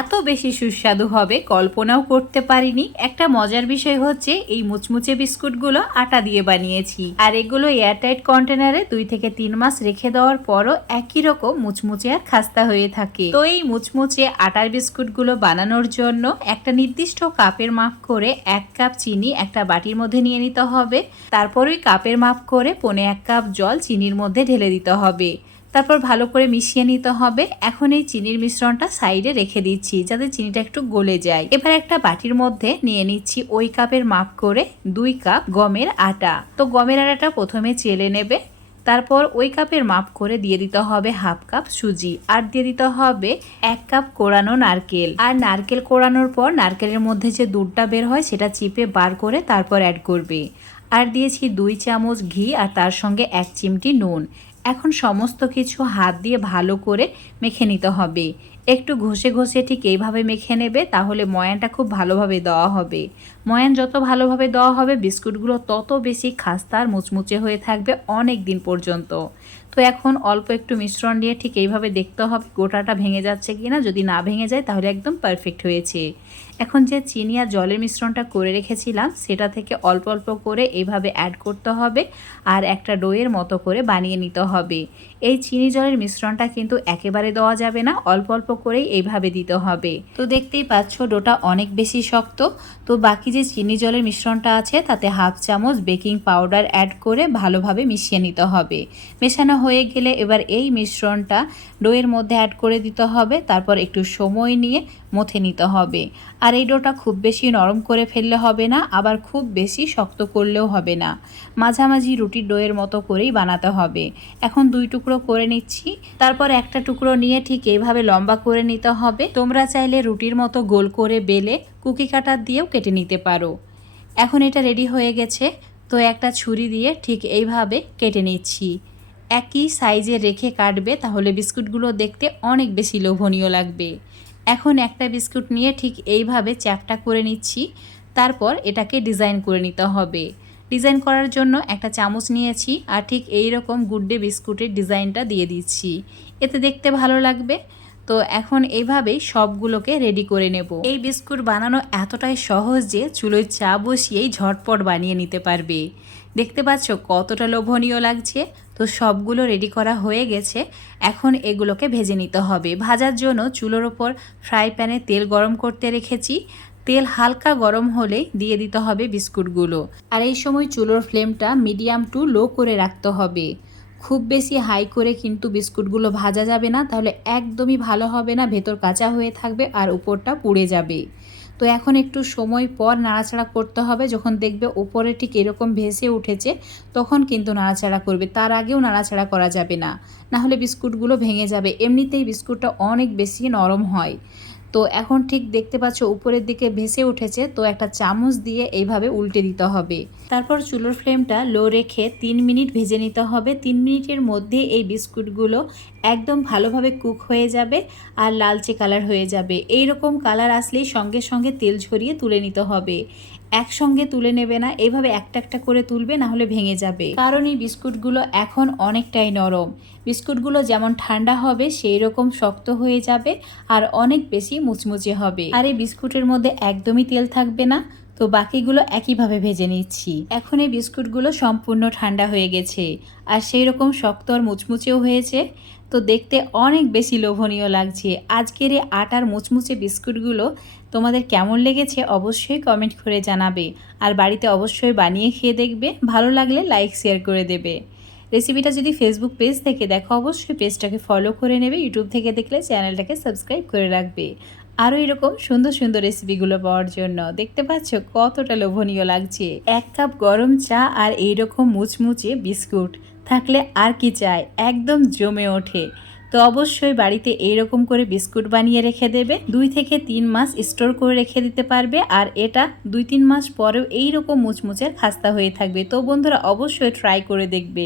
এত বেশি সুস্বাদু হবে কল্পনাও করতে পারিনি। একটা মজার বিষয় হচ্ছে, এই মুচমুচে বিস্কুটগুলো আটা দিয়ে বানিয়েছি। আর এগুলো এয়ারটাইট কন্টেনারে দুই থেকে তিন মাস রেখে দেওয়ার পরও একই রকম মুচমুচে আর খাস্তা হয়ে থাকে। তো এই মুচমুচে আটার বিস্কুটগুলো বানানোর জন্য একটা নির্দিষ্ট কাপের মাপ করে এক কাপ চিনি একটা বাটির মধ্যে নিয়ে নিতে হবে। তারপর ওই কাপের মাপ করে পনে এক কাপ জল চিনির মধ্যে ঢেলে দিতে হবে। তারপর ভালো করে মিশিয়ে নিতে হবে। এখন এই চিনির মিশ্রণটা সাইডে রেখে দিচ্ছি, যাতে চিনিটা একটু গলে যায়। এবার একটা বাটির মধ্যে নিয়ে নিচ্ছি ওই কাপের মাপ করে দুই কাপ গমের আটা। তো গমের আটাটা প্রথমে চেলে নেবে, তারপর ওই কাপের মাপ করে দিয়ে দিতে হবে হাফ কাপ সুজি, আর দিয়ে দিতে হবে এক কাপ কোরানো নারকেল। আর নারকেল কোরানোর পর নারকেলের মধ্যে যে দুধটা বের হয়, সেটা চিপে বার করে তারপর অ্যাড করবে। আর দিয়েছি দুই চামচ ঘি, আর তার সঙ্গে এক চিমটি নুন। এখন সমস্ত কিছু হাত দিয়ে ভালো করে মেখে নিতে হবে। একটু ঘষে ঘষে ঠিক এইভাবে মেখে নেবে, তাহলে ময়ানটা খুব ভালোভাবে দেওয়া হবে। ময়ান যত ভালোভাবে দেওয়া হবে, বিস্কুটগুলো তত বেশি খাস্তা আর মুচমুচে হয়ে থাকবে অনেক দিন পর্যন্ত। তো এখন অল্প একটু মিশ্রণ দিয়ে ঠিক এইভাবে দেখতে হবে গোটাটা ভেঙে যাচ্ছে কি না যদি না ভেঙে যায়, তাহলে একদম পারফেক্ট হয়েছে। এখন যে চিনি আর জলের মিশ্রণটা করে রেখেছিলাম, সেটা থেকে অল্প অল্প করে এইভাবে অ্যাড করতে হবে আর একটা ডোয়ের মতো করে বানিয়ে নিতে হবে। এই চিনি জলের মিশ্রণটা কিন্তু একেবারে দেওয়া যাবে না, অল্প অল্প করেই এইভাবে দিতে হবে। তো দেখতেই পাচ্ছ, ডোটা অনেক বেশি শক্ত। তো বাকি যে চিনি জলের মিশ্রণটা আছে, তাতে হাফ চামচ বেকিং পাউডার অ্যাড করে ভালোভাবে মিশিয়ে নিতে হবে। মেশানো হয়ে গেলে এবার এই মিশ্রণটা ডোয়ের মধ্যে অ্যাড করে দিতে হবে। তারপর একটু সময় নিয়ে মথে নিতে হবে। আর এই ডোটা খুব বেশি নরম করে ফেললে হবে না, আবার খুব বেশি শক্ত করলেও হবে না। মাঝামাঝি রুটির ডোয়ের মতো করেই বানাতে হবে। এখন দুই টুকরো করে নিচ্ছি। তারপর একটা টুকরো নিয়ে ঠিক এইভাবে লম্বা করে নিতে হবে। তোমরা চাইলে রুটির মতো গোল করে বেলে কুকি কাটার দিয়েও কেটে নিতে পারো। এখন এটা রেডি হয়ে গেছে। তো একটা ছুরি দিয়ে ঠিক এইভাবে কেটে নিচ্ছি। একই সাইজে রেখে কাটবে, তাহলে বিস্কুটগুলো দেখতে অনেক বেশি লোভনীয় লাগবে। এখন একটা বিস্কুট নিয়ে ঠিক এইভাবে চ্যাপটা করে নিচ্ছি। তারপর এটাকে ডিজাইন করে নিতে হবে। ডিজাইন করার জন্য একটা চামচ নিয়েছি আর ঠিক এই রকম গুড্ডে বিস্কুটের ডিজাইনটা দিয়ে দিচ্ছি। এতে দেখতে ভালো লাগবে। তো এখন এইভাবেই সবগুলোকে রেডি করে নেব। এই বিস্কুট বানানো এতটাই সহজ যে চুলোয় চা বসিয়েই ঝটপট বানিয়ে নিতে পারবে। দেখতে পাচ্ছ কতটা লোভনীয় লাগছে। তো সবগুলো রেডি করা হয়ে গেছে। এখন এগুলোকে ভেজে নিতে হবে। ভাজার জন্য চুলোর ওপর ফ্রাই প্যানে তেল গরম করতে রেখেছি। তেল হালকা গরম হলেই দিয়ে দিতে হবে বিস্কুটগুলো। আর এই সময় চুলোর ফ্লেমটা মিডিয়াম টু লো করে রাখতে হবে। খুব বেশি হাই করে কিন্তু বিস্কুটগুলো ভাজা যাবে না, তাহলে একদমই ভালো হবে না, ভেতর কাঁচা হয়ে থাকবে আর উপরটা পুড়ে যাবে। তো এখন একটু সময় পর নাড়াচাড়া করতে হবে, যখন দেখবে উপরে ঠিক এরকম ভেসে উঠেছে, তখন কিন্তু নাড়াচাড়া করবে, তার আগেও নাড়াচাড়া করা যাবে না। না হলে বিস্কুটগুলো ভেঙে যাবে। এমনিতেই বিস্কুটটা অনেক বেশি নরম হয়। তো এখন ঠিক দেখতে পাচ্ছ উপরের দিকে ভেসে উঠেছে, তো একটা চামচ দিয়ে এইভাবে উল্টে দিতে হবে। তারপর চুলোর ফ্লেমটা লো রেখে তিন মিনিট ভেজে নিতে হবে। তিন মিনিটের মধ্যে এই বিস্কুটগুলো একদম ভালোভাবে কুক হয়ে যাবে আর লালচে কালার হয়ে যাবে। এই রকম কালার আসলেই সঙ্গে সঙ্গে তেল ঝরিয়ে তুলে নিতে হবে। একসঙ্গে তুলে নেবে না। এইভাবে একটা একটা করে তুলবে, না হলে ভেঙে যাবে। কারণ এই বিস্কুটগুলো এখন অনেকটাই নরম। বিস্কুটগুলো যেমন ঠান্ডা হবে সেই রকম শক্ত হয়ে যাবে আর অনেক বেশি মুচমুচে হবে। আর এই বিস্কুটের মধ্যে একদমই তেল থাকবে না। তো বাকিগুলো একইভাবে ভেজে নিচ্ছি। এখন এই বিস্কুটগুলো সম্পূর্ণ ঠান্ডা হয়ে গেছে। আর সেই রকম শক্ত আর মুচমুচেও হয়েছে। তো দেখতে অনেক বেশি লোভনীয় লাগছে। আজকের এই আটার মুচমুচে বিস্কুটগুলো তোমাদের কেমন লেগেছে অবশ্যই কমেন্ট করে জানাবে। আর বাড়িতে অবশ্যই বানিয়ে খেয়ে দেখবে, ভালো লাগলে লাইক শেয়ার করে দেবে। রেসিপিটা যদি ফেসবুক পেজ থেকে দেখো, অবশ্যই পেজটাকে ফলো করে নেবে ইউটিউব থেকে দেখলে চ্যানেলটাকে সাবস্ক্রাইব করে রাখবে। আরও এরকম সুন্দর সুন্দর রেসিপিগুলো পাওয়ার জন্য দেখতে পাচ্ছ কতটা লোভনীয় লাগছে। এক কাপ গরম চা আর এইরকম মুচমুচে বিস্কুট। থাকলে আর কি চায় একদম জমে ওঠে। তো অবশ্যই বাড়িতে এইরকম করে বিস্কুট বানিয়ে রেখে দেবে। দুই থেকে তিন মাস স্টোর করে রেখে দিতে পারবে। আর এটা দুই তিন মাস পরেও এইরকম মুচমুচের খাস্তা হয়ে থাকবে। তো বন্ধুরা, অবশ্যই ট্রাই করে দেখবে।